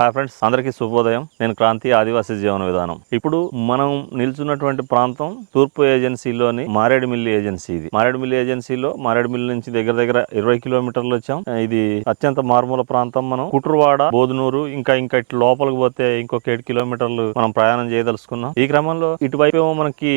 Hi friends అందరికీ శుభోదయం. నేను క్రాంతి ఆదివాసీ జీవన విధానం. ఇప్పుడు మనం నిల్చున్నటువంటి ప్రాంతం తూర్పు ఏజెన్సీలోని మారేడుమిల్లి ఏజెన్సీ ఇది. మారేడుమిల్లి ఏజెన్సీలో మారేడుమిల్లి నుంచి దగ్గర దగ్గర ఇరవై కిలోమీటర్లు వచ్చాం. ఇది అత్యంత మారుమూల ప్రాంతం మనం. కుట్రువాడ బోధనూరు ఇంకా ఇంకా ఇటు లోపలికి పోతే ఇంకొక ఏడు కిలోమీటర్లు మనం ప్రయాణం చేయదలుచుకున్నాం. ఈ క్రమంలో ఇటువైపు ఏమో మనకి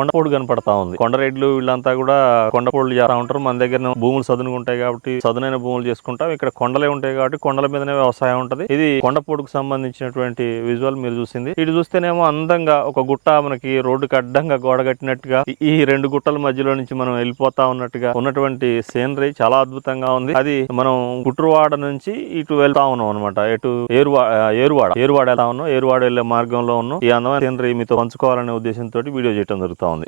కొండపోడు కనపడతా ఉంది. కొండరెడ్లు వీళ్ళంతా కూడా కొండపోడులు చేస్తా ఉంటారు. మన దగ్గర భూములు సదునుగా ఉంటాయి కాబట్టి సదునైన భూములు చేసుకుంటాం. ఇక్కడ కొండలే ఉంటాయి కాబట్టి కొండల మీదనే వ్యవసాయం ఉంటది. ఇది కొండపోటుకు సంబంధించినటువంటి విజువల్ మీరు చూసింది. ఇటు చూస్తేనేమో అందంగా ఒక గుట్ట మనకి రోడ్డుకి అడ్డంగా గోడ కట్టినట్టుగా ఈ- రెండు గుట్టల మధ్యలో నుంచి మనం వెళ్ళిపోతా ఉన్నట్టుగా ఉన్నటువంటి సీనరీ చాలా అద్భుతంగా ఉంది. అది మనం గుట్రువాడ నుంచి ఇటు వెళ్తా ఉన్నాం అనమాట ఇటు ఏరువా ఏరువాడ. ఏరువాడ వెళ్తా ఉన్నాం. ఏరువాడ వెళ్ళే మార్గంలో ఉన్నాం. ఈ అందమైన సీనరీ మీతో పంచుకోవాలనే ఉద్దేశంతో వీడియో చేయడం జరుగుతూ ఉంది.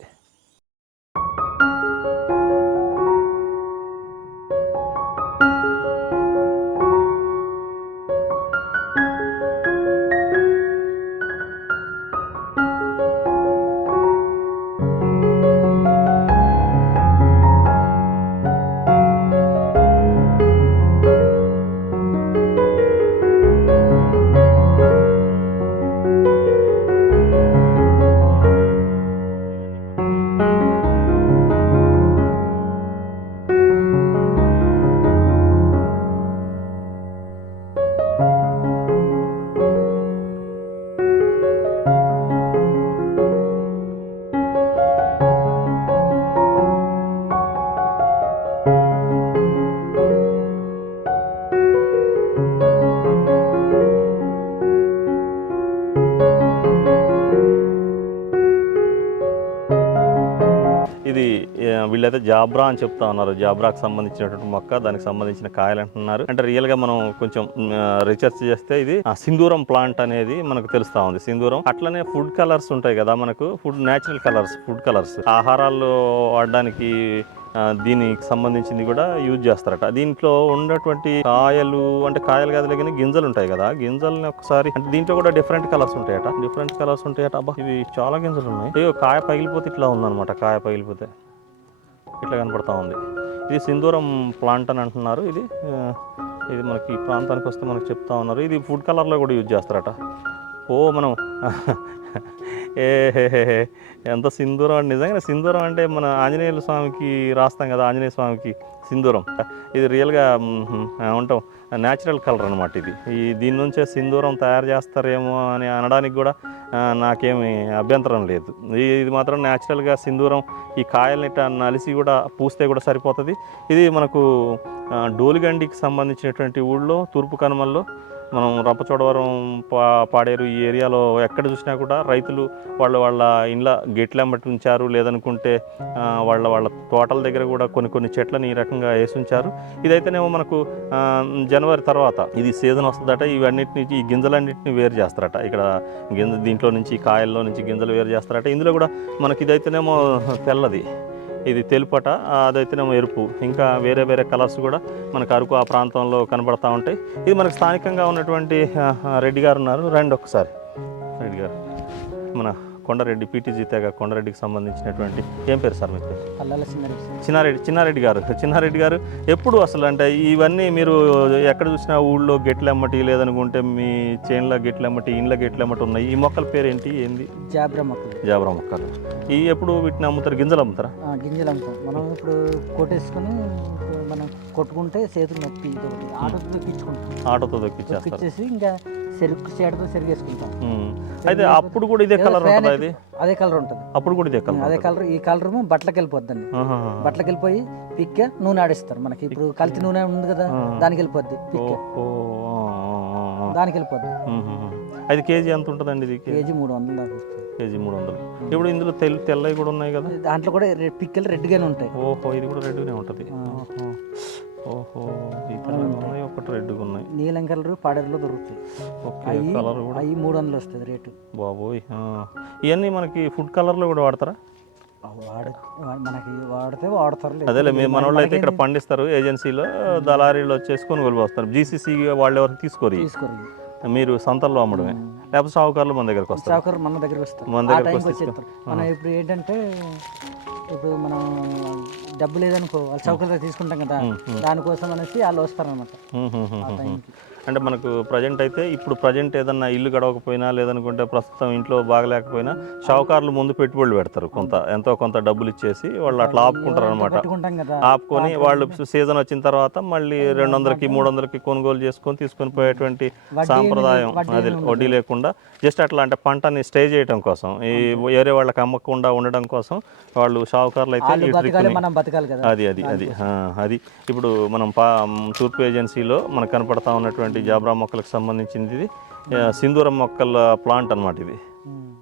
ఇది వీళ్ళైతే జాబ్రా అని చెప్తా ఉన్నారు. జాబ్రాకు సంబంధించినటువంటి మొక్క దానికి సంబంధించిన కాయలు అంటున్నారు. అంటే రియల్గా మనం కొంచెం రీసెర్చ్ చేస్తే ఇది ఆ, సింధూరం ప్లాంట్ అనేది మనకు తెలుస్తా ఉంది. సింధూరం అట్లనే ఫుడ్ కలర్స్ ఉంటాయి కదా మనకు. Food natural colours food colours ఆహారాల్లో వాడడానికి దీనికి సంబంధించింది కూడా యూజ్ చేస్తారట. దీంట్లో ఉన్నటువంటి కాయలు అంటే కాయలు కాదులే కానీ గింజలు ఉంటాయి కదా. గింజల్ని ఒకసారి అంటే దీంట్లో కూడా డిఫరెంట్ కలర్స్ ఉంటాయట. డిఫరెంట్ కలర్స్ ఉంటాయట. అబ్బా ఇవి చాలా గింజలు ఉన్నాయి. అయ్యో కాయ పగిలిపోతే ఇట్లా ఉందన్నమాట. కాయ పగిలిపోతే ఇట్లా కనపడతా ఉంది. ఇది సింధూరం ప్లాంట్ అని అంటున్నారు. ఇది ఇది మనకి ఈ ప్రాంతానికి వస్తే మనకు చెప్తా ఉన్నారు. ఇది ఫుడ్ కలర్లో కూడా యూజ్ చేస్తారట. ఓ మనం ఏ హే ఎంత సింధూరం అంటే నిజంగా సింధూరం అంటే మన ఆంజనేయుల స్వామికి రాస్తాం కదా ఆంజనేయ స్వామికి సింధూరం. ఇది రియల్గా ఉంటాం నేచురల్ న్యాచురల్ కలర్ అనమాట ఇది. ఈ దీని నుంచే సింధూరం తయారు చేస్తారేమో అని అనడానికి కూడా నాకేమి అభ్యంతరం లేదు. ఇది మాత్రం న్యాచురల్గా సింధూరం ఈ కాయల్ని నలిసి కూడా పూస్తే కూడా సరిపోతుంది. ఇది మనకు డోలిగండికి సంబంధించినటువంటి ఊళ్ళో తూర్పు కనుమల్లో మనం రంపచోడవరం పా పాడేరు ఈ ఏరియాలో ఎక్కడ చూసినా కూడా రైతులు వాళ్ళ వాళ్ళ ఇండ్ల గెట్లెంబట్టి ఉంచారు లేదనుకుంటే వాళ్ళ వాళ్ళ తోటల దగ్గర కూడా కొన్ని కొన్ని చెట్లని ఈ రకంగా వేసి ఉంచారు ఇదైతేనేమో మనకు జనవరి తర్వాత ఇది సీజన్ వస్తుందట. ఇవన్నిటిని ఈ గింజలన్నింటినీ వేరు చేస్తారట. ఇక్కడ గింజ దీంట్లో నుంచి కాయల్లో నుంచి గింజలు వేరు చేస్తారట. ఇందులో కూడా మనకి ఇదైతేనేమో తెల్లది. ఇది తెలుపట ఆ, అదైతేనేమో ఎరుపు. ఇంకా వేరే వేరే కలర్స్ కూడా మనకు అరకు ఆ ప్రాంతంలో కనబడతా ఉంటాయి. ఇది మనకు స్థానికంగా ఉన్నటువంటి రెడ్డి గారు ఉన్నారు. రండి ఒకసారి రెడ్డి గారు మన కొండారెడ్డి పీటీజీ తెగ కొండారెడ్డికి సంబంధించినటువంటి ఏం పేరు సార్ మీకు పల్లెల సింగరి చిన్నారెడ్డి చిన్నారెడ్డి గారు. చిన్నారెడ్డి గారు ఎప్పుడు అసలు అంటే ఇవన్నీ మీరు ఎక్కడ చూసినా ఊళ్ళో గెట్లెమ్మటి లేదనుకుంటే మీ చేన్ల గెట్లెమ్మటి ఇండ్ల గెట్లెమ్మటి ఉన్నాయి. ఈ మొక్కల పేరు ఏంటి ఏంది? జాబ్రా మొక్కలు. జాబరా మొక్కలు. ఈ ఎప్పుడు వీటిని అమ్ముతారు? గింజలు అమ్ముతారా? గింజలు అమ్ముతాం. మనం ఇప్పుడు కొట్టేసుకొని మనం కొట్టుకుంటే చేతులు నొప్పి ఆటోతో దొక్కించుకుంటాం ఆటోతో దొక్కిచ్చేస్తారు దొక్కిచ్చేసి ఇంకా చెరుకు చేటతో చెరిగేసుకుంటాం ఉమ్. అయితే అప్పుడు కూడా ఇదే కలర్ ఉంటుందా ఇది? అదే కలర్ ఉంటుంది. అప్పుడు కూడా ఇదే కలర్ అదే కలర్ ఈ కలర్ బట్టలకి వెళ్ళిపోద్దండి. బట్టలకి వెళ్ళిపోయి పిక్క నూనె ఆడిస్తారు మనకి. ఇప్పుడు కల్తీ నూనె ఉంది కదా. దానికి వెళ్ళిపోద్ది పిక్క. దానికి వెళ్ళిపోద్ది. అది కేజీ ఎంత ఉంటుందండి ఇది? కేజీ మూడు వందలు దాకా వస్తుంది. కేజీ మూడు వందలు. ఇప్పుడు ఇందులో తెల్ల తెల్లవి కూడా ఉన్నాయి కదా? దాంట్లో కూడా పిక్కలు రెడ్గానే ఉంటాయి. ఓహో ఇది కూడా రెడ్గానే ఉంటుంది. ఓహో ఈ ఒకటి రెడ్గా ఉన్నాయి. నీలం కలర్ పాడేరులో దొరుకుతాయి. ఓకే కలర్ కూడా. అవి మూడు వందలు వస్తుంది రేటు. బాబోయ్. ఇవన్నీ మనకి ఫుడ్ కలర్లో కూడా వాడతారా? మనకి వాడితే వాడతారు. అదేలే మీ మన వాళ్ళు అయితే ఇక్కడ? పండిస్తారు ఏజెన్సీలో దళారీలు వచ్చేసి కొనుగోలు వస్తారు జీసీసీ వాళ్ళు ఎవరు తీసుకోరు. తీసుకోరు మీరు సంతల్లో అమ్మడమే. లేకపోతే సాహుకారులు మన దగ్గరకు వస్తారు. చాకర్ మన దగ్గర వస్తారు. మన దగ్గరకు వచ్చేస్తారు. మనం ఇప్పుడు ఏంటంటే ఇప్పుడు మనం డబ్బు లేదనుకో వాళ్ళు చౌకగా తీసుకుంటాం కదా. దానికోసం అనేసి వాళ్ళు వస్తారు అంటే మనకు ప్రజెంట్ అయితే ఇప్పుడు ప్రజెంట్ ఏదన్నా ఇల్లు గడవకపోయినా లేదనుకుంటే ప్రస్తుతం ఇంట్లో బాగలేకపోయినా షావుకారులు ముందు పెట్టుబడులు పెడతారు కొంత ఎంతో కొంత డబ్బులు ఇచ్చేసి వాళ్ళు అట్లా ఆపుకుంటారు అనమాట ఆపుకొని వాళ్ళు సీజన్ వచ్చిన తర్వాత మళ్ళీ రెండు వందలకి మూడు వందలకి కొనుగోలు చేసుకొని తీసుకొని పోయేటువంటి సాంప్రదాయం అది వడ్డీ లేకుండా జస్ట్ అట్లా అంటే పంటని స్టే చేయడం కోసం ఈ వేరే వాళ్ళకి అమ్మకుండా ఉండడం కోసం వాళ్ళు షావుకారులు అయితే అది అది అది అది. ఇప్పుడు మనం పా తూర్పు ఏజెన్సీలో మనకు కనపడతా ఉన్నటువంటి జాబ్రా మొక్కలకు సంబంధించింది ఇది. సింధూరం మొక్కల ప్లాంట్ అన్నమాట ఇది.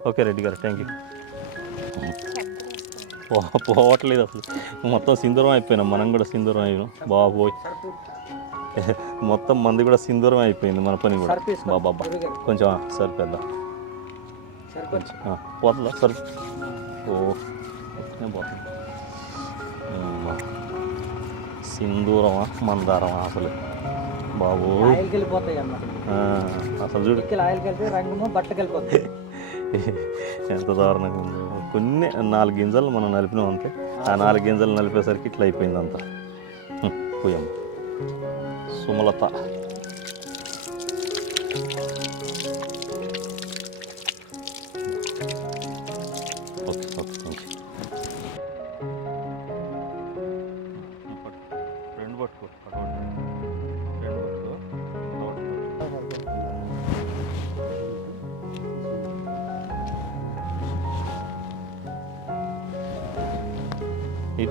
ఓకే రెడ్డి గారు థ్యాంక్ యూ పోవట్లేదు అసలు. మొత్తం సింధూరం అయిపోయినాం మనం కూడా సింధూరం అయినాం. బాబోయ్. మొత్తం మంది కూడా సింధూరం అయిపోయింది మన పని కూడా. బాబా కొంచెం సరిపోద్దా? పోతుందా? సరి ఓ పోతుంది. సింధూరమా మందారమా అసలు? బాబు. ఆయిల్కి వెళ్ళిపోతాయి అన్నమాట అసలు చూడు. ఆయిల్కి వెళ్తే రంగు బట్టకి వెళ్ళిపోతాయి ఎంత దారుణంగా ఉందో. కొన్ని నాలుగు గింజలు మనం నలిపినాం అంతే. ఆ నాలుగు గింజలు నలిపేసరికి ఇట్లా అయిపోయింది అంతా. పోయాం సుమలత.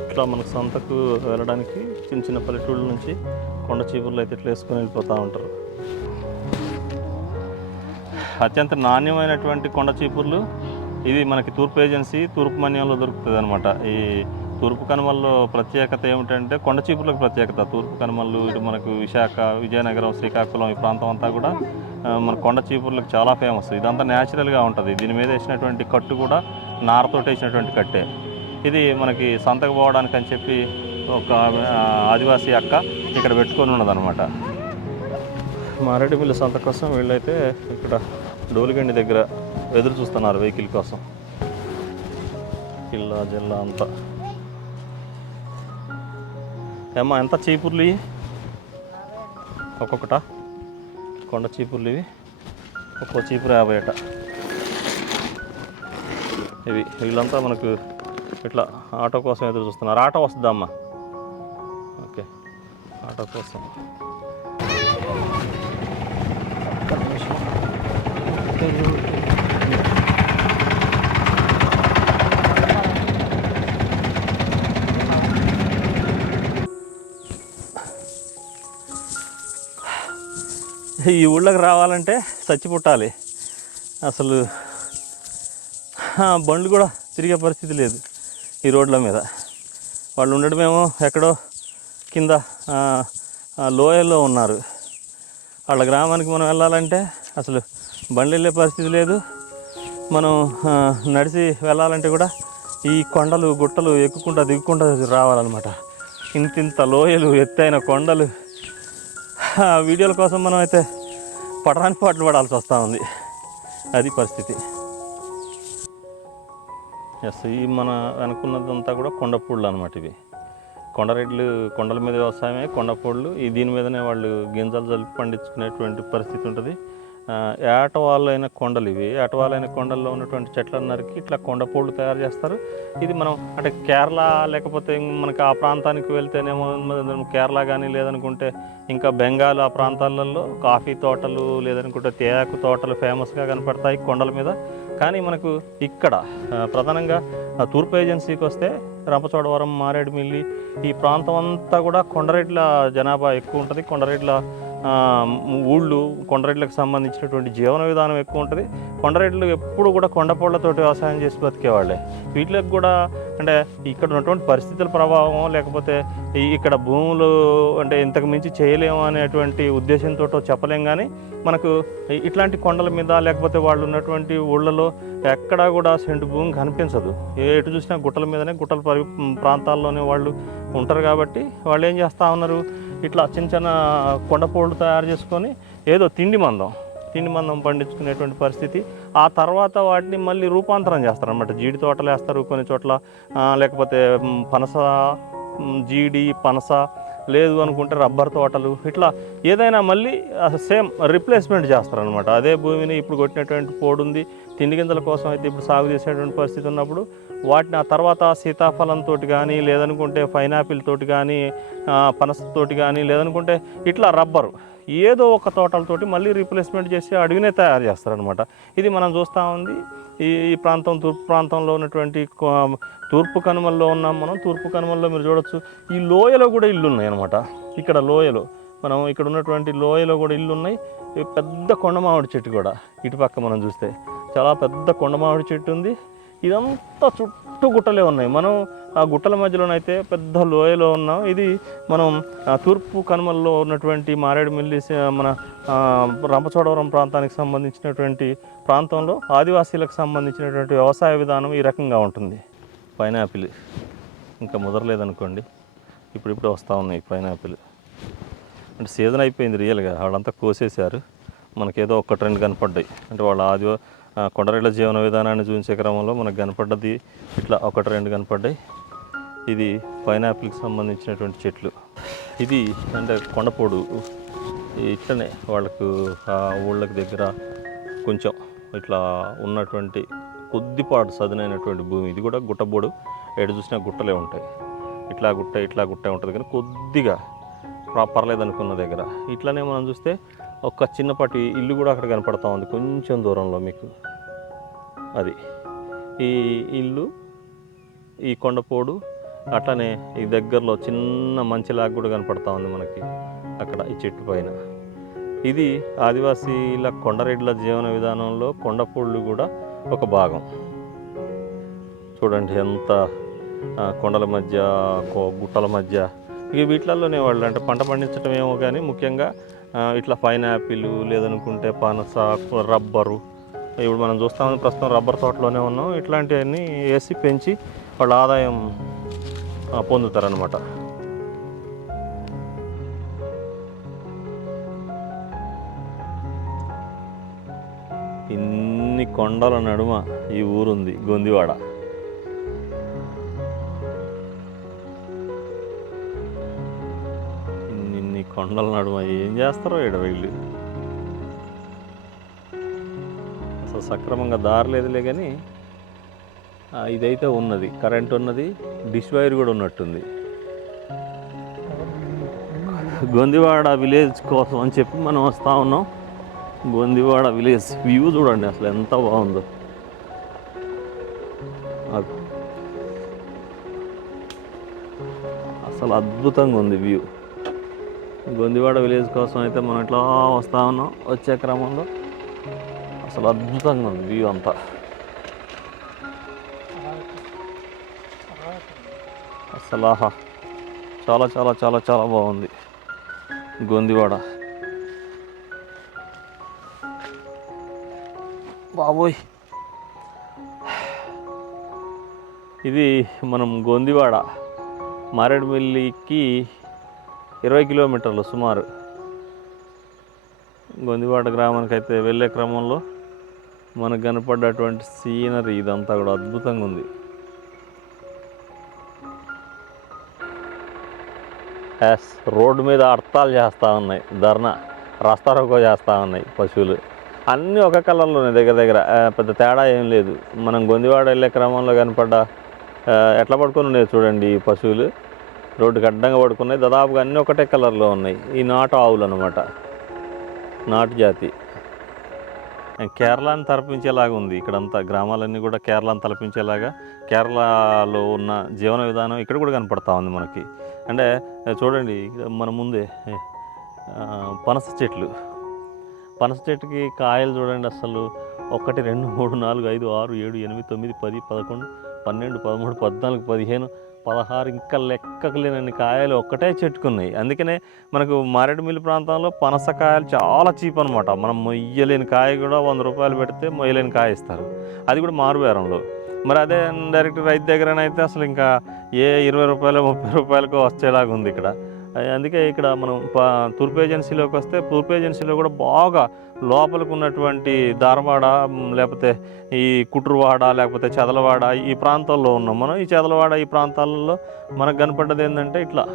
ఇట్లా మనకు సంతకు వెళ్ళడానికి చిన్న చిన్న పల్లెటూళ్ళ నుంచి కొండ చీపుర్లు అయితే ఇట్లా వేసుకొని వెళ్ళిపోతూ ఉంటారు. అత్యంత నాణ్యమైనటువంటి కొండ చీపుర్లు. ఇది మనకి తూర్పు ఏజెన్సీ తూర్పు మన్యంలో దొరుకుతుంది అనమాట ఈ తూర్పు కనుమల్లో ప్రత్యేకత ఏమిటంటే కొండ చీపుర్లకు ప్రత్యేకత. తూర్పు కనుమలు ఇటు మనకు విశాఖ విజయనగరం శ్రీకాకుళం ఈ ప్రాంతం అంతా కూడా మన కొండ చీపుర్లకు చాలా ఫేమస్ ఇదంతా న్యాచురల్గా ఉంటుంది. దీని మీద వేసినటువంటి కట్టు కూడా నారతో వేసినటువంటి కట్టే. ఇది మనకి సంతకు పోవడానికి అని చెప్పి ఒక ఆదివాసీ అక్క ఇక్కడ పెట్టుకొని ఉన్నదనమాట మారేడుమిల్లి సంత కోసం వీళ్ళైతే ఇక్కడ డోలిగండి దగ్గర ఎదురు చూస్తున్నారు వెహికల్ కోసం. జిల్లా జిల్లా అంతా. ఏమ్మా ఎంత చీపుర్లు ఇవి? ఒక్కొక్కట? కొండ చీపుర్లు ఇవి. ఒక్కో చీపురు యాభై అట. ఇవి వీళ్ళంతా మనకు ఇట్లా ఆటో కోసం ఎదురు చూస్తున్నారు. ఆటో వస్తుందా అమ్మా ఓకే. ఆటో కోసం. ఈ ఊళ్ళోకి రావాలంటే చచ్చి పుట్టాలి. అసలు బండ్లు కూడా తిరిగే పరిస్థితి లేదు. ఈ రోడ్ల మీద. వాళ్ళు ఉండడమేమో ఎక్కడో కింద లోయల్లో ఉన్నారు. వాళ్ళ గ్రామానికి మనం వెళ్ళాలంటే అసలు బండ్లు వెళ్ళే పరిస్థితి లేదు. మనం నడిచి వెళ్ళాలంటే కూడా ఈ కొండలు గుట్టలు ఎక్కుకుంటా దిగుకుంటా రావాలన్నమాట. ఇంత లోయలు ఎత్తైన కొండలు. వీడియోల కోసం మనం అయితే పడరాని పాటలు పడాల్సి వస్తూ ఉంది. అది పరిస్థితి. ఎస్ ఈ మన అనుకున్నదంతా కూడా కొండపూళ్ళు అనమాట ఇవి. కొండరెడ్లు కొండల మీద వ్యవసాయమే కొండపూళ్ళు ఈ దీని మీదనే వాళ్ళు గింజలు జలిపి పండించుకునేటువంటి పరిస్థితి ఉంటుంది. ఏటవాళ్ళైన కొండలు ఇవి. ఏటవాళ్ళైన కొండల్లో ఉన్నటువంటి చెట్లను నరికి ఇట్లా కొండపూళ్ళు తయారు చేస్తారు. ఇది మనం అంటే కేరళ లేకపోతే మనకి ఆ ప్రాంతానికి వెళ్తేనేమో కేరళ కానీ లేదనుకుంటే ఇంకా బెంగాల్ ఆ ప్రాంతాలలో కాఫీ తోటలు లేదనుకుంటే తేయాకు తోటలు ఫేమస్గా కనపడతాయి కొండల మీద. కానీ మనకు ఇక్కడ ప్రధానంగా తూర్పు ఏజెన్సీకి వస్తే రంపచోడవరం మారేడుమిల్లి ఈ ప్రాంతం అంతా కూడా కొండరెడ్ల జనాభా ఎక్కువ ఉంటుంది. కొండరెడ్ల ఊళ్ళు కొండరెడ్లకు సంబంధించినటువంటి జీవన విధానం ఎక్కువ ఉంటుంది. కొండరెడ్లు ఎప్పుడు కూడా కొండపళ్ళతోటి వ్యవసాయం చేసి బతికేవాళ్ళే వీటికి కూడా అంటే ఇక్కడ ఉన్నటువంటి పరిస్థితుల ప్రభావం లేకపోతే ఇక్కడ భూములు అంటే ఇంతకు మించి చేయలేము అనేటువంటి ఉద్దేశంతో చెప్పలేం కానీ మనకు ఇట్లాంటి కొండల మీద లేకపోతే వాళ్ళు ఉన్నటువంటి ఊళ్ళలో ఎక్కడా కూడా సెంటు భూమి కనిపించదు. ఎటు చూసినా గుట్టల మీదనే గుట్టల పరి ప్రాంతాల్లోనే వాళ్ళు ఉంటారు కాబట్టి వాళ్ళు ఏం చేస్తూ ఉన్నారు? ఇట్లా చిన్న చిన్న కొండపోళ్ళు తయారు చేసుకొని ఏదో తిండి మందం తిండి మందం పండించుకునేటువంటి పరిస్థితి. ఆ తర్వాత వాటిని మళ్ళీ రూపాంతరం చేస్తారనమాట జీడి తోటలు వేస్తారు కొన్ని చోట్ల. లేకపోతే పనస జీడి పనస లేదు అనుకుంటే రబ్బర్ తోటలు ఇట్లా ఏదైనా మళ్ళీ సేమ్ రిప్లేస్మెంట్ చేస్తారనమాట అదే భూమిని ఇప్పుడు కొట్టినటువంటి పోడు ఉంది తిండి గింజల కోసం అయితే ఇప్పుడు సాగు చేసేటువంటి పరిస్థితి ఉన్నప్పుడు వాటిని ఆ తర్వాత సీతాఫలంతో కానీ లేదనుకుంటే పైనాపిల్ తోటి కానీ పనసతోటి కానీ లేదనుకుంటే ఇట్లా రబ్బరు ఏదో ఒక తోటలతోటి మళ్ళీ రీప్లేస్మెంట్ చేసి అడవినే తయారు చేస్తారనమాట ఇది మనం చూస్తూ ఉంది. ఈ ప్రాంతం తూర్పు ప్రాంతంలో ఉన్నటువంటి తూర్పు కనుమల్లో ఉన్నాం మనం. తూర్పు కనుమల్లో మీరు చూడొచ్చు. ఈ లోయలో కూడా ఇల్లు ఉన్నాయి అనమాట ఇక్కడ లోయలో మనం ఇక్కడ ఉన్నటువంటి లోయలో కూడా ఇల్లు ఉన్నాయి పెద్ద కొండ మామిడి చెట్టు కూడా ఇటుపక్క మనం చూస్తే. చాలా పెద్ద కొండ మామిడి చెట్టు ఉంది. ఇదంతా చుట్టూ గుట్టలే ఉన్నాయి. మనం ఆ గుట్టల మధ్యలోనైతే పెద్ద లోయలో ఉన్నాం. ఇది మనం తూర్పు కనుమల్లో ఉన్నటువంటి మారేడుమిల్లి మన రంపచోడవరం ప్రాంతానికి సంబంధించినటువంటి ప్రాంతంలో ఆదివాసీలకు సంబంధించినటువంటి వ్యవసాయ విధానం ఈ రకంగా ఉంటుంది. పైనాపిల్ ఇంకా ముదరలేదనుకోండి. ఇప్పుడిప్పుడు వస్తూ ఉన్నాయి పైనాపిల్. అంటే సీజన్ అయిపోయింది రియల్గా. వాళ్ళంతా కోసేశారు. మనకేదో ఒక్క ట్రెండ్ కనపడ్డాయి. అంటే వాళ్ళ ఆది కొండరేళ్ళ జీవన విధానాన్ని చూపించే క్రమంలో మనకు కనపడ్డది. ఇట్లా ఒక ట్రెండ్ కనపడ్డాయి. ఇది పైనాపిల్కి సంబంధించినటువంటి చెట్లు. ఇది అంటే కొండపోడు. ఇట్లనే వాళ్ళకు ఆ ఊళ్ళకి దగ్గర కొంచెం ఇట్లా ఉన్నటువంటి కొద్దిపాటు సదునైనటువంటి భూమి. ఇది కూడా గుట్టబోడు ఎటు చూసినా గుట్టలే ఉంటాయి. ఇట్లా గుట్ట ఇట్లా గుట్ట ఉంటుంది. కానీ కొద్దిగా పర్లేదనుకున్న పర్లేదు అనుకున్న దగ్గర. ఇట్లానే మనం చూస్తే ఒక చిన్నపాటి ఇల్లు కూడా అక్కడ కనపడతా ఉంది. కొంచెం దూరంలో మీకు. అది. ఈ ఇల్లు ఈ కొండపోడు అట్లనే ఈ దగ్గరలో చిన్న మంచిలాగా కూడా కనపడతా ఉంది మనకి అక్కడ ఈ చెట్టు పైన. ఇది ఆదివాసీల కొండరెడ్ల జీవన విధానంలో కొండపూళ్ళు కూడా ఒక భాగం. చూడండి ఎంత కొండల మధ్య కో- గుట్టల మధ్య. ఇక వీటిలలోనే వాళ్ళు అంటే పంట పండించడం ఏమో కానీ ముఖ్యంగా ఇట్లా పైనాపిల్ లేదనుకుంటే పనస రబ్బరు. ఇప్పుడు మనం చూస్తామని ప్రస్తుతం రబ్బర్ తోటలోనే ఉన్నాం. ఇట్లాంటివన్నీ వేసి పెంచి వాళ్ళ ఆదాయం పొందుతారనమాట ఇన్ని కొండల నడుమ ఈ ఊరుంది గొందివాడ. ఇన్ని కొండల నడుమ ఏం చేస్తారో ఇక్కడ వీళ్ళు. అసలు సక్రమంగా దారి లేదులే కానీ ఇదైతే ఉన్నది. కరెంట్ ఉన్నది. డిష్ వైర్ కూడా ఉన్నట్టుంది. గొందివాడ విలేజ్ కోసం అని చెప్పి మనం వస్తూ ఉన్నాం. గొందివాడ విలేజ్ వ్యూ చూడండి అసలు ఎంత బాగుందో. అసలు అద్భుతంగా ఉంది వ్యూ. గొందివాడ విలేజ్ కోసం అయితే మనం ఇట్లా వస్తూ ఉన్నాం. వచ్చే క్రమంలో. అసలు అద్భుతంగా ఉంది వ్యూ అంతా. సలాహా. చాలా చాలా చాలా చాలా బాగుంది. గొందివాడ. బాబోయ్. ఇది మనం గొందివాడ. మారేడుమిల్లికి ఇరవై కిలోమీటర్లు సుమారు. గొందివాడ గ్రామానికి అయితే వెళ్ళే క్రమంలో మనకు కనపడ్డటువంటి సీనరీ ఇదంతా కూడా అద్భుతంగా ఉంది. రోడ్డు మీద అర్థాలు చేస్తూ ఉన్నాయి. ధర్నా రస్తారోకో చేస్తూ ఉన్నాయి పశువులు. అన్నీ ఒక కలర్లోనే దగ్గర దగ్గర. పెద్ద తేడా ఏం లేదు. మనం గొందివాడ వెళ్ళే క్రమంలో కనపడ్డ ఎట్లా పడుకొని ఉన్నాయి చూడండి ఈ పశువులు. రోడ్డుకి అడ్డంగా పడుకున్నాయి. దాదాపుగా అన్నీ ఒకటే కలర్లో ఉన్నాయి. ఈ నాటు ఆవులు అనమాట నాటు జాతి. కేరళని తలపించేలాగా ఉంది. ఇక్కడంతా గ్రామాలన్నీ కూడా కేరళని తలపించేలాగా. కేరళలో ఉన్న జీవన విధానం ఇక్కడ కూడా కనపడతా ఉంది మనకి. అంటే చూడండి మన ముందే పనస చెట్లు. పనస చెట్టుకి కాయలు చూడండి అసలు ఒకటి రెండు మూడు నాలుగు ఐదు ఆరు ఏడు ఎనిమిది తొమ్మిది పది పదకొండు పన్నెండు పదమూడు పద్నాలుగు పదిహేను పదహారు ఇంకా లెక్కకు లేనన్ని కాయలు ఒక్కటే చెట్టుకున్నాయి. అందుకనే మనకు మారేడుమిల్లి ప్రాంతంలో పనసకాయలు చాలా చీప్ అనమాట మనం మొయ్యలేని కాయ కూడా వంద రూపాయలు పెడితే మొయ్యలేని కాయ ఇస్తారు. అది కూడా మారుబేరంలో మరి అదే డైరెక్ట్ రైతు దగ్గరనైతే అసలు ఇంకా ఏ ఇరవై రూపాయలు ముప్పై రూపాయలకు వచ్చేలాగా ఉంది ఇక్కడ. అందుకే ఇక్కడ మనం తూర్పు ఏజెన్సీలోకి వస్తే తూర్పు ఏజెన్సీలో కూడా బాగా లోపలికి ఉన్నటువంటి ధారవాడ లేకపోతే ఈ కుట్రువాడ లేకపోతే చదలవాడ ఈ ప్రాంతాల్లో ఉన్నాం మనం. ఈ చదలవాడ ఈ ప్రాంతాలలో మనకు కనపడ్డది ఏంటంటే ఇట్లా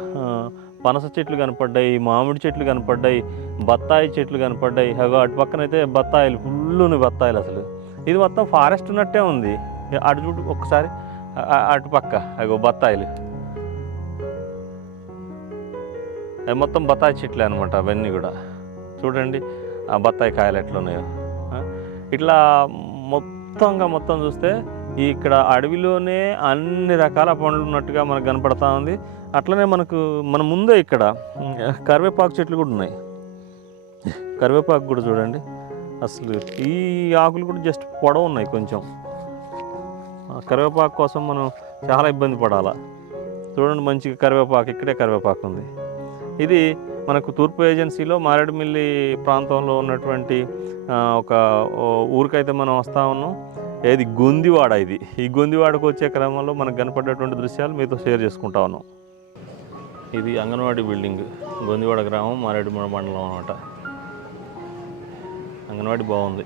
పనస చెట్లు కనపడ్డాయి మామిడి చెట్లు కనపడ్డాయి బత్తాయి చెట్లు కనపడ్డాయి. అగో అటు పక్కనైతే బత్తాయిలు ఫుల్లుని బత్తాయిలు అసలు. ఇది మొత్తం ఫారెస్ట్ ఉన్నట్టే ఉంది. అటు చూడు ఒక్కసారి అటు పక్క అగో బత్తాయిలు. అవి మొత్తం బత్తాయి చెట్లే అనమాట అవన్నీ కూడా. చూడండి ఆ బత్తాయి కాయలు ఎట్లా ఉన్నాయో ఇట్లా మొత్తంగా మొత్తం చూస్తే ఇక్కడ అడవిలోనే అన్ని రకాల పండ్లు ఉన్నట్టుగా మనకు కనపడతా ఉంది. అట్లనే మనకు మన ముందే ఇక్కడ కరివేపాకు చెట్లు కూడా ఉన్నాయి. కరివేపాకు కూడా చూడండి. అసలు ఈ ఆకులు కూడా జస్ట్ పొడవు ఉన్నాయి కొంచెం. కరివేపాకు కోసం మనం చాలా ఇబ్బంది పడాలా. చూడండి మంచిగా కరివేపాకు ఇక్కడే కరివేపాకు ఉంది. ఇది మనకు తూర్పు ఏజెన్సీలో మారేడుమిల్లి ప్రాంతంలో ఉన్నటువంటి ఒక ఊరికైతే మనం వస్తూ ఉన్నాం. ఏది? గొందివాడ ఇది. ఈ గొందివాడకు వచ్చే క్రమంలో మనకు కనపడేటువంటి దృశ్యాలు మీతో షేర్ చేసుకుంటా ఉన్నాం. ఇది అంగన్వాడీ బిల్డింగ్. గొందివాడ గ్రామం మారేడుమిల్లి మండలం అనమాట అంగన్వాడీ బాగుంది.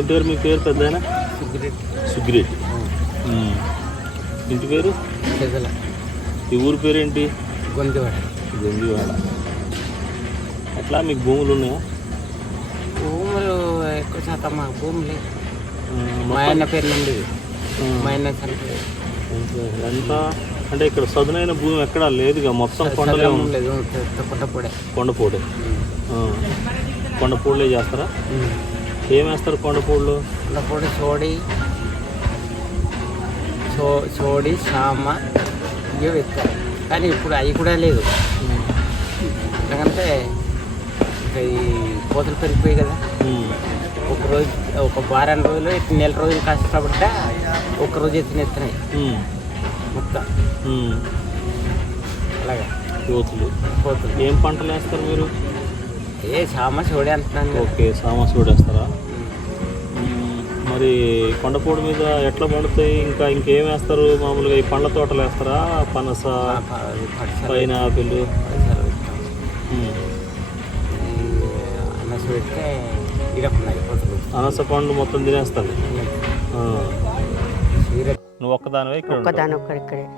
ఏం పేరు మీ పేరు పెద్ద సుగ్రెడ్డి ఇంటి పేరు? ఈ ఊరి పేరేంటి? గొంతువాడ. గొంజివాడ అట్లా మీకు భూములు ఉన్నాయా? భూములు ఎక్కువ శాతం మా భూములే. మా ఆయన పేరు నుండి. మా ఆయన. ఎంత? అంటే ఇక్కడ సదునైన భూమి ఎక్కడా లేదుగా? మొత్తం కొండలే కొండపోడు. ఆ, కొండపూడులే చేస్తారా? ఏం వేస్తారు కొండపూడులో తప్పటి సోడి. సో సోడి సామ ఇవి వెళ్తారు కానీ ఇప్పుడు అవి కూడా లేదు ఎందుకంటే ఈ కోతలు పెరిగిపోయి కదా. ఒక రోజు ఒక వారం రోజులు నెల రోజులు కష్టపడ్డా ఒక రోజు ఎత్తినెత్తున్నాయి మొత్తం. అలాగా. కోతులు. కోతులు. ఏం పంటలు వేస్తారు మీరు? ఏ సామ సోడి అంటున్నాను. ఓకే సామాసు వేస్తారా. మరి కొండపూడి మీద ఎట్లా పండుతాయి? ఇంకా ఇంకేం వేస్తారు? మామూలుగా ఈ పండ్ల తోటలు వేస్తారా? పనస పైన ఆపిల్ పెడితే కోతులు అనస పండు మొత్తం తినేస్తారు. ఆ. చీర నువ్వు ఒక్కదానివే ఇక్కడ. ఒక్కదాని ఒక్కడిక్కడే.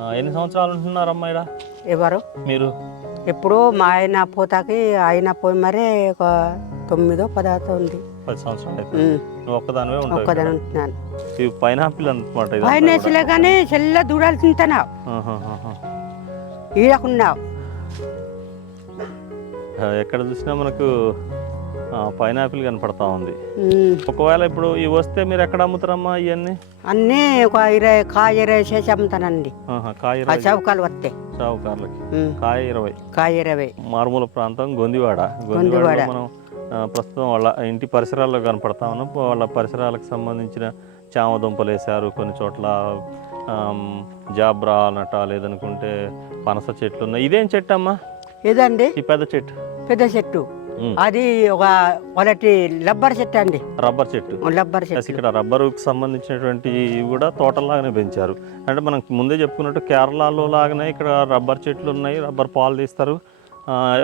ఆ, ఎన్ని సంవత్సరాలు ఉంటున్నారమ్మా ఇక్కడ ఎవరు? మీరు? ఎప్పుడు మా ఆయన పోతాకి ఆయన పోయి మరీ ఒక తొమ్మిదో పదార్థం ఉంది. పది సంవత్సరాలు ఒక్కదాని. ఉంటున్నాను. పైనాపిల్ అనమాట కానీ చెల్ల దూడాలు తింటున్నావు. ఈడకున్నావు. ఎక్కడ చూసినా మనకు పైనాపిల్ కనపడతా ఉంది. ఒకవేళ ఇప్పుడు ఇవి వస్తే మీరు ఎక్కడ అమ్ముతారమ్మా ఇవన్నీ అన్నీ ఒక ఇరవై కాయ ఇరవై చేసి అమ్ముతానండి. కాయ ఇరవై చౌకాలు వస్తాయి. కాయ ఇరవై. కాయ ఇరవై. మారుమూల ప్రాంతం గొందివాడ. గొందివాడ. మనం ప్రస్తుతం వాళ్ళ ఇంటి పరిసరాల్లో కనపడతా ఉన్నాం. వాళ్ళ పరిసరాలకు సంబంధించిన చామ దుంపలు వేశారు కొన్ని చోట్ల. జాబ్రా నట లేదనుకుంటే పనస చెట్లు ఉన్నాయి ఇదేం చెట్టు అమ్మా ఇదండి. ఈ పెద్ద చెట్టు. పెద్ద చెట్టు. అది ఒక ఒకటి రబ్బర్ చెట్టు అండి. రబ్బర్ చెట్టు రబ్బర్ చెట్టు ఇక్కడ రబ్బరుకి సంబంధించినటువంటి ఇవి కూడా తోటలాగానే పెంచారు. అంటే మనం ముందే చెప్పుకున్నట్టు కేరళలో లాగానే ఇక్కడ రబ్బర్ చెట్లు ఉన్నాయి రబ్బర్ పాలు తీస్తారు.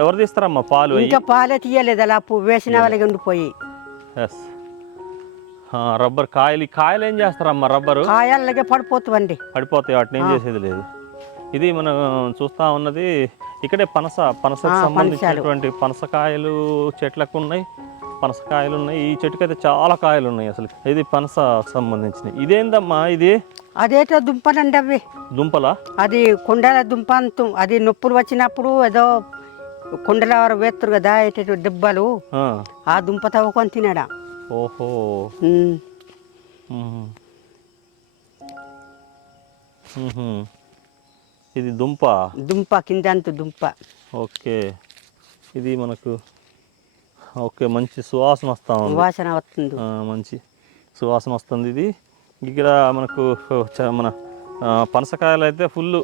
ఎవరు తీస్తారమ్మా పాలు? ఇంకా పాలే తీయలేదు అలా వేసిన వాళ్ళకి ఉండిపోయి. ఎస్ రబ్బర్ కాయలు కాయలు ఏం చేస్తారమ్మా రబ్బరు? కాయలకే పడిపోతుందండి పడిపోతాయి వాటిని ఏం చేసేది లేదు. ఇది మనం చూస్తా ఉన్నది ఇక్కడే పనస పనసకు సంబంధించినటువంటి పనసకాయలు. చెట్లకు ఉన్నాయి పనసకాయలు ఉన్నాయి ఈ చెట్టుకి అయితే చాలా కాయలు ఉన్నాయి అసలు. ఇది పనస సంబంధించినవి. ఇదేందమ్మా ఇది? అదేటో దుంపనండి అవి. దుంపలా? అది కొండల దుంప అంతం అది నొప్పులు వచ్చినప్పుడు ఏదో కొండల వారు వేస్తారు కదా ఇటు దెబ్బలు. ఆ, దుంప తవ్వుకొని తినడా. ఓహో. మ్మ్. ఇది దుంప? దుంప కిందంత దుంప. ఓకే. ఇది మనకు ఓకే మంచి సువాసన వస్తూ ఉంది. వాసన వస్తుంది. మంచి సువాసన వస్తుంది ఇది. ఇక్కడ మనకు మన పనసకాయలు అయితే ఫుల్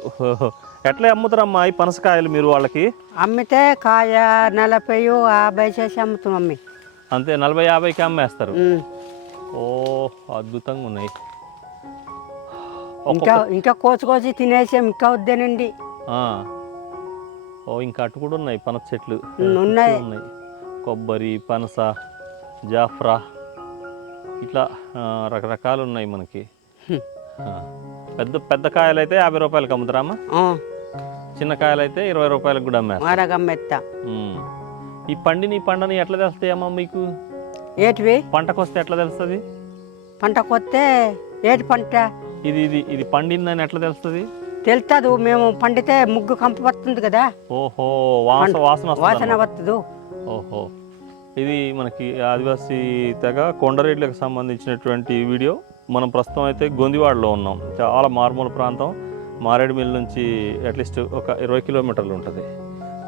ఎట్లా అమ్ముతారమ్మా ఈ పనసకాయలు మీరు వాళ్ళకి? అమ్మితే కాయ నలభై యాభై చేసి అమ్ముతాం అమ్మి. అంతే నలభై యాభైకి అమ్మేస్తారు. ఓ అద్భుతంగా ఉన్నాయి. ఇంకా ఇంకా కోసి కోసి తినేసాం ఇంకా వద్దేనండి. ఓ ఇంకా అటు కూడా ఉన్నాయి పనస చెట్లు. ఉన్నాయి. కొబ్బరి పనస జాఫ్రా. ఇట్లా రకరకాలు ఉన్నాయి మనకి. పెద్ద పెద్ద కాయలు అయితే యాభై రూపాయలకి అమ్ముతారమ్మా. ఆ, చిన్న కాయలు అయితే ఇరవై రూపాయలకు కూడా ఉమ్. ఈ పండిని ఈ పండని ఎట్లా తెలుస్తాయమ్మా మీకు? ఏటివి? పంటకు వస్తే ఎట్లా తెలుస్తుంది? పంట కొత్తే ఏటి పంట? ఇది ఇది ఇది పండిందని ఎట్లా తెలుస్తుంది? తెలుతుంది మేము పండితే ముగ్గు కంప వస్తుంది కదా. ఓహో వాసన వాసన వాసన వస్తుంది ఓహో. ఇది మనకి ఆదివాసీ తెగ కొండరేట్లకు సంబంధించినటువంటి వీడియో. మనం ప్రస్తుతం అయితే గొందివాడలో ఉన్నాం. చాలా మారుమూల ప్రాంతం. మారేడుమిల్లి నుంచి అట్లీస్ట్ ఒక ఇరవై కిలోమీటర్లు ఉంటుంది.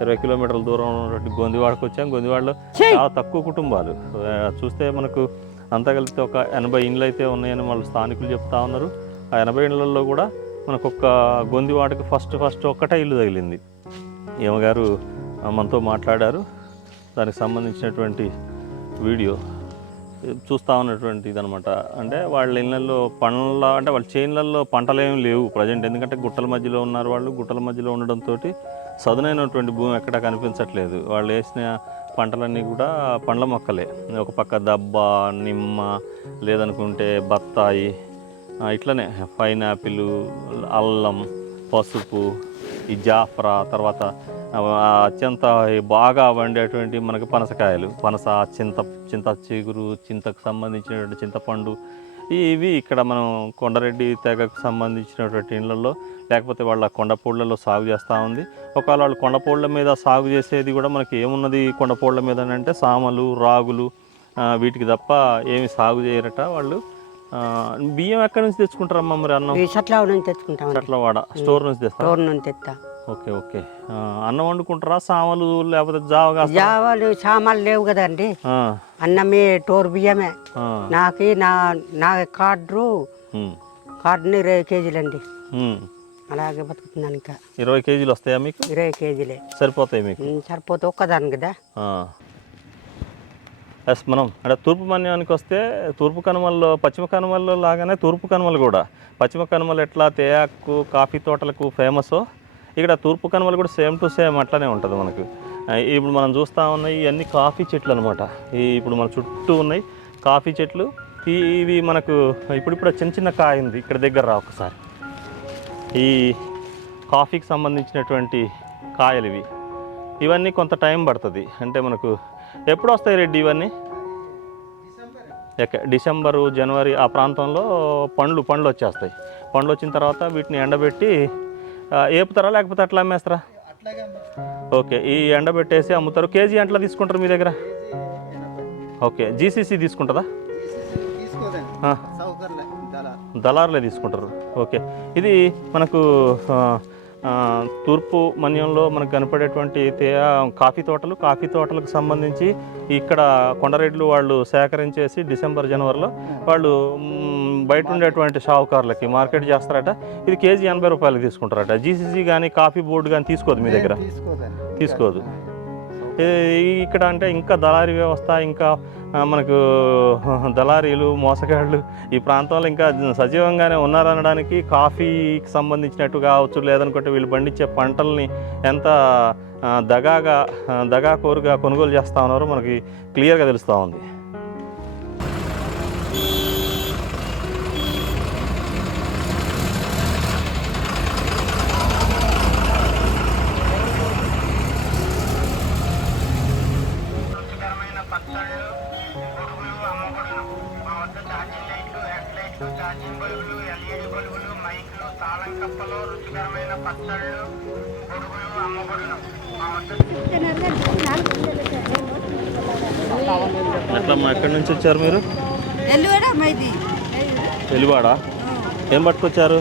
ఇరవై కిలోమీటర్ల దూరం ఉన్నటువంటి గొందివాడకు వచ్చాం. గొందివాడలో! చాలా తక్కువ కుటుంబాలు. చూస్తే మనకు అంతా కలిపితే ఒక ఎనభై ఇండ్లు అయితే ఉన్నాయని వాళ్ళు స్థానికులు చెప్తా ఉన్నారు. ఆ ఎనభై ఏళ్ళల్లో కూడా మనకు ఒక్క గొందివాడకి ఫస్ట్ ఫస్ట్ ఒక్కటే ఇల్లు తగిలింది. ఏమగారు మనతో మాట్లాడారు. దానికి సంబంధించినటువంటి వీడియో చూస్తూ ఉన్నటువంటి ఇదనమాట అంటే వాళ్ళ ఇళ్ళల్లో పండ్ల అంటే వాళ్ళ చేనులలో పంటలు ఏమి లేవు ప్రజెంట్. ఎందుకంటే గుట్టల మధ్యలో ఉన్నారు వాళ్ళు. గుట్టల మధ్యలో ఉండడంతో సదునైనటువంటి భూమి ఎక్కడా కనిపించట్లేదు. వాళ్ళు వేసిన పంటలన్నీ కూడా పండ్ల మొక్కలే. ఒక పక్క దబ్బ నిమ్మ లేదనుకుంటే బత్తాయి ఇట్లనే. పైనాపిల్ అల్లం పసుపు ఈ జాఫ్రా తర్వాత అత్యంత బాగా వండేటువంటి మనకి పనసకాయలు. పనస చింత చింత చిగురు చింతకు సంబంధించినటువంటి చింతపండు ఇవి ఇక్కడ మనం కొండరెడ్డి తెగకు సంబంధించినటువంటి ఇళ్ళలో లేకపోతే వాళ్ళ కొండపూళ్ళలో సాగు చేస్తూ ఉంది. ఒకవేళ వాళ్ళు కొండపూళ్ళ మీద సాగు చేసేది కూడా మనకి ఏమున్నది కొండపూళ్ళ మీద అంటే సామలు రాగులు వీటికి తప్ప ఏమి సాగు చేయరట వాళ్ళు. బియ్యం ఎక్కడి నుంచి తెచ్చుకుంటారమ్మా మరి అన్నం? చెట్ల నుంచి తెచ్చుకుంటాం అట్లా వాడ స్టోర్ నుంచి తెస్తారా? స్టోర్ నుంచి తెస్తా. Okay okay. అన్నం వండుకుంటారా? సామలు లేకపోతే జావగా జావాలు సామాన్లు లేవు కదండి. అన్నమే టోర్ బియ్యమే. నాకు నా నా కార్డు కార్డుని ఇరవై కేజీలండి అలాగే బతుకుతున్నాను ఇంకా. ఇరవై కేజీలు వస్తాయా మీకు? ఇరవై కేజీలే. సరిపోతాయి మీకు? సరిపోతే ఒక్కదాని కదా. ఎస్ మనం అంటే తూర్పు మన్యానికి వస్తే తూర్పు కనుమల్లో పశ్చిమ కనుమల్లో లాగానే తూర్పు కనుమలు కూడా. పశ్చిమ కనుమలు ఎట్లా తేయాకు కాఫీ తోటలకు ఫేమస్ ఇక్కడ తూర్పు కనుమలు కూడా సేమ్ టు సేమ్ అట్లనే ఉంటుంది మనకు. ఇప్పుడు మనం చూస్తూ ఉన్నాయి ఇవన్నీ కాఫీ చెట్లు అనమాట ఈ ఇప్పుడు మన చుట్టూ ఉన్నాయి కాఫీ చెట్లు. ఈ ఇవి మనకు ఇప్పుడిప్పుడు చిన్న చిన్న కాయ ఉంది ఇక్కడ దగ్గర రా ఒకసారి. ఈ కాఫీకి సంబంధించినటువంటి కాయలు ఇవి. ఇవన్నీ కొంత టైం పడుతుంది. అంటే మనకు ఎప్పుడు వస్తాయి రెడ్డి ఇవన్నీ? డిసెంబరు జనవరి ఆ ప్రాంతంలో పండ్లు పండ్లు వచ్చేస్తాయి. పండ్లు వచ్చిన తర్వాత వీటిని ఎండబెట్టి ఏపుతారా లేకపోతే అట్లా అమ్మేస్తారా? ఓకే ఈ ఎండబెట్టేసి అమ్ముతారు. కేజీ ఎంట్లా తీసుకుంటారు మీ దగ్గర? ఓకే జీసీసీ తీసుకుంటుందా. దళారులే. తీసుకుంటారు. ఓకే ఇది మనకు తూర్పు మన్యంలో మనకు కనపడేటువంటి తేయ కాఫీ తోటలు. కాఫీ తోటలకు సంబంధించి ఇక్కడ కొండరెడ్లు వాళ్ళు సేకరించేసి డిసెంబర్ జనవరిలో వాళ్ళు బయట ఉండేటువంటి షావుకారులకి మార్కెట్ చేస్తారట. ఇది కేజీ ఎనభై రూపాయలకి తీసుకుంటారట. జీసీసీ కానీ కాఫీ బోర్డు కానీ తీసుకోదు మీ దగ్గర? తీసుకోదు. ఇక్కడ అంటే ఇంకా దళారీ వ్యవస్థ ఇంకా మనకు దళారీలు మోసగాళ్ళు ఈ ప్రాంతంలో ఇంకా సజీవంగానే ఉన్నారనడానికి కాఫీకి సంబంధించినట్టు కావచ్చు లేదనుకుంటే వీళ్ళు పండించే పంటల్ని ఎంత దగాగా దగాకోరుగా కొనుగోలు చేస్తూ ఉన్నారో మనకి క్లియర్గా తెలుస్తూ ఉంది. వచ్చారు మీరు? వెలివాడా? ఏం పట్టుకొచ్చారు?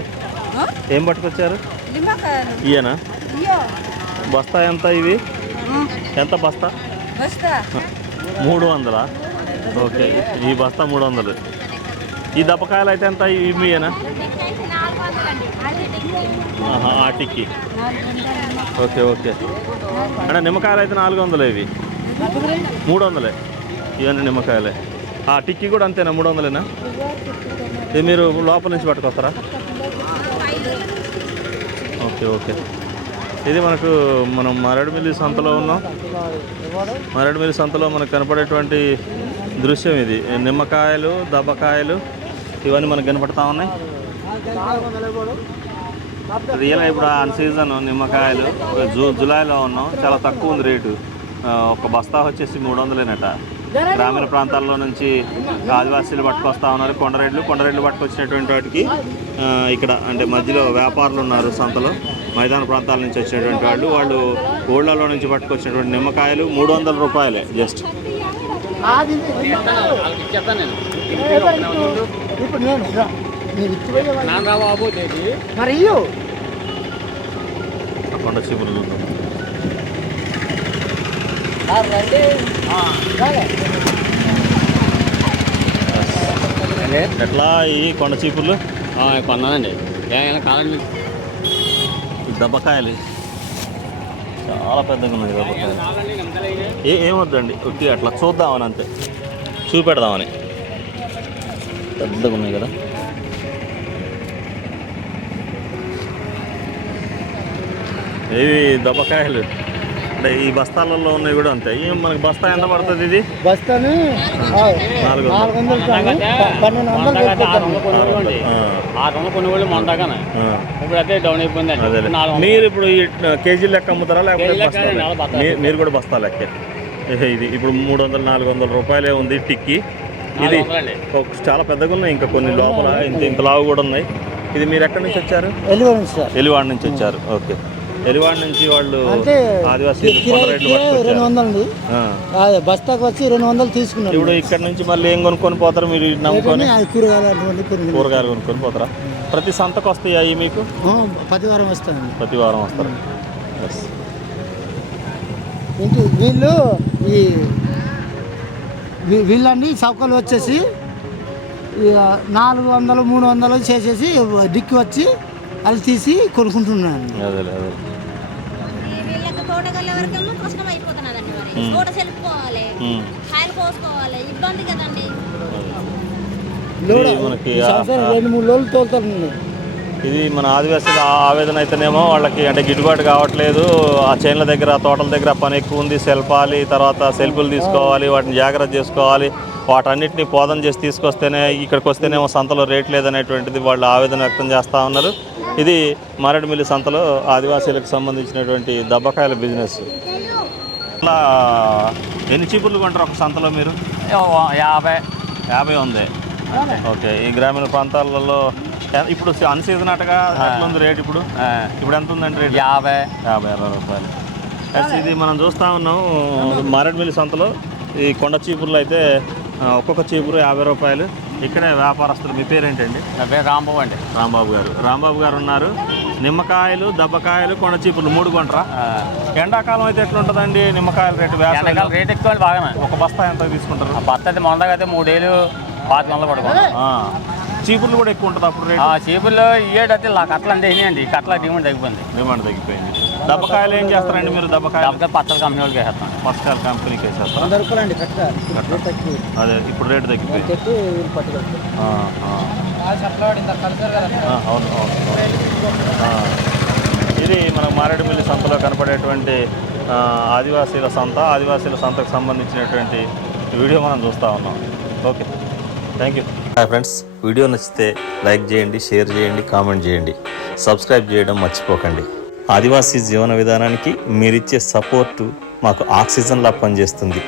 ఏం పట్టుకొచ్చారు? ఇయేనా బస్తా ఎంత ఇవి? ఎంత బస్తా? మూడు వందలా? ఓకే ఈ బస్తా మూడు వందలు. ఈ దప్పకాయలు అయితే ఎంత? ఇవి మీయేనా ఆటికి ఓకే ఓకే. అంటే నిమ్మకాయలు అయితే నాలుగు వందలు ఇవి. మూడు వందలే. ఇవన్నీ నిమ్మకాయలే. టిక్కీ కూడా అంతేనా? మూడు వందలేనా? ఇది మీరు లోపల నుంచి పట్టుకొస్తారా? Okay okay. ఇది మనకు మనం మరడిమిల్లి సంతలో ఉన్నాం. మరడిమిల్లి సంతలో మనకు కనపడేటువంటి దృశ్యం ఇది. నిమ్మకాయలు దబ్బకాయలు ఇవన్నీ మనకు కనపడతా ఉన్నాయి. రియల్గా ఇప్పుడు అన్ సీజన్ నిమ్మకాయలు? జూ జూలైలో ఉన్నాం. చాలా తక్కువ ఉంది రేటు. ఒక బస్తా వచ్చేసి మూడు వందలేనట. గ్రామీణ ప్రాంతాల్లో నుంచి ఆదివాసీలు పట్టుకొస్తా ఉన్నారు. కొండరెడ్లు కొండరెడ్లు పట్టుకొచ్చినటువంటి వాటికి ఇక్కడ అంటే మధ్యలో వ్యాపారులు ఉన్నారు సంతలో. మైదాన ప్రాంతాల నుంచి వచ్చినటువంటి వాళ్ళు. వాళ్ళు ఊళ్ళలో నుంచి పట్టుకొచ్చినటువంటి నిమ్మకాయలు మూడు వందల రూపాయలే జస్ట్. కొండ చూద్దాం ఎట్లా ఈ కొండ చీపుర్లు? కొన్నానండి ఏమైనా కాలండి దబ్బకాయలు. చాలా పెద్దగా ఉన్నాయి దబ్బకాయలు. ఏ ఏమొద్దండి? ఉట్టి అట్లా చూద్దామని అంతే. చూపెడదామని. పెద్దగా ఉన్నాయి కదా. ఏవి దబ్బకాయలు? అంటే ఈ బస్తాలలో ఉన్నాయి కూడా అంతే మనకి బస్తా ఎంత పడుతుంది ఇది? బస్తాని నాలుగు. నాలుగు వందలు పన్నెండు వందలు. ఆరు వందలు కొనుగోలు ఇప్పుడు అయితే డౌన్. మీరు ఇప్పుడు ఈ కేజీ లెక్క అమ్ముతారా లేకపోతే మీరు కూడా బస్తా లెక్కే. ఇది ఇప్పుడు మూడు వందలు నాలుగు వందల రూపాయలే ఉంది టిక్కి. ఇది చాలా పెద్దగా ఉన్నాయి ఇంకా కొన్ని లోపల. ఇంత ఇంత లావు కూడా ఉన్నాయి. ఇది మీరు ఎక్కడి నుంచి వచ్చారు? సార్. ఎలివాడ నుంచి వచ్చారు. ఓకే. ఎలివాడ నుంచి వాళ్ళు అంటే రెండు పట్టుకొచ్చారు. వందలు ఆ. బస్తాకి వచ్చి రెండు వందలు తీసుకున్నాను ఇప్పుడు ఇక్కడ నుంచి మళ్ళీ ఏం కొనుక్కొని పోతారు మీరు నమ్ముకొని? అది కూరగాయలు కూరగాయలు. కొనుక్కొని పోతారా? ప్రతి సంతకు వస్తాయి అవి మీకు? పది వారం వస్తాను ప్రతి వారం వస్తారు. ఏంటి వీళ్ళు ఈ వీళ్ళండి సౌకర్యాలు వచ్చేసి నాలుగు వందలు మూడు వందలు చేసేసి దిక్కు వచ్చి వాళ్ళు తీసి కొనుక్కుంటున్నాను వరకేమో కష్టం అయిపోతున్నదండి మరి. తోట సెలుపుకోవాలి ఉమ్. కాయలు కోసుకోవాలి. ఇబ్బంది కదండి. మనకి ఈ సంవత్సరం రెండు మూడు రోజులు తోలుతాను ఇది మన ఆదివాసీల ఆ- ఆవేదన అయితేనేమో వాళ్ళకి అంటే గిట్టుబాటు కావట్లేదు. ఆ చేనుల దగ్గర తోటల దగ్గర పని ఎక్కువ ఉంది. సెల్పాలి తర్వాత సెల్ఫులు తీసుకోవాలి వాటిని జాగ్రత్త చేసుకోవాలి. వాటన్నిటిని పోదన చేసి తీసుకొస్తేనే ఇక్కడికి వస్తేనేమో సంతలో రేట్ లేదనేటువంటిది వాళ్ళు ఆవేదన వ్యక్తం చేస్తూ ఉన్నారు. ఇది మారేడుమిల్లి సంతలో ఆదివాసీలకు సంబంధించినటువంటి దబ్బకాయల బిజినెస్. ఎన్ని చీపుర్లు కొంటారు ఒక సంతలో మీరు? యాభై. యాభై ఉంది. ఓకే ఈ గ్రామీణ ప్రాంతాలలో ఇప్పుడు అన్ సీజన్ అటగా ఎట్లుంది రేట్ ఇప్పుడు? ఇప్పుడు ఎంత ఉందండి రేట్? యాభై. యాభై అరవై రూపాయలు. ఇది మనం చూస్తూ ఉన్నాం మారేడుమిల్లి సంతలో ఈ కొండ చీపుర్లు అయితే ఒక్కొక్క చీపురు యాభై రూపాయలు. ఇక్కడే వ్యాపారస్తులు మీ పేరేంటండి? డెబ్బై రాంబాబు అండి. రాంబాబు గారు. రాంబాబు గారు ఉన్నారు. నిమ్మకాయలు దబ్బకాయలు కొండ చీపుర్లు మూడు కొంటరా? ఎండాకాలం అయితే ఎట్లుంటుందండి? నిమ్మకాయల రేటు ఎండాకాలం రేట్ ఎక్కువ బాగానే. ఒక బస్తా ఎంత తీసుకుంటారు? ఆ బత్త అయితే మొందగా అయితే మూడేళ్ళు పాతి వందలు పడుకోండి చీపుర్లు కూడా ఎక్కువ ఉంటుంది అప్పుడు రేటు? ఆ చీపుల్లో ఇయ్యేటైతే కట్టలు అంటే ఈ కట్టల డిమాండ్ తగ్గిపోయింది. డిమాండ్ తగ్గిపోయింది. దబ్బకాయలు ఏం చేస్తారండి మీరు? దబ్బకాయలు? కాబట్టి పచ్చల కంపెనీ వాళ్ళకి వేసేస్తాం. పచ్చకాయల కంపెనీకి వేసేస్తారు వంద రూపాయలు అండి కట్ట రేట్ తక్కువ అదే ఇప్పుడు రేటు తగ్గిపోయింది. వీళ్ళు పట్టుకెళ్తారు. అవును అవును ఆ. ఇది మన మారేడుమిల్లి సంతలో కనపడేటువంటి ఆ, ఆదివాసీల సంత ఆదివాసీల సంతకు సంబంధించినటువంటి వీడియో మనం చూస్తూ ఉన్నాం. Okay. Thank you. Hi friends video నచ్చితే లైక్ చేయండి షేర్ చేయండి కామెంట్ చేయండి. సబ్స్క్రైబ్ చేయడం మర్చిపోకండి. ఆదివాసీ జీవన విధానానికి మీరిచ్చే సపోర్టు మాకు ఆక్సిజన్లా పనిచేస్తుంది.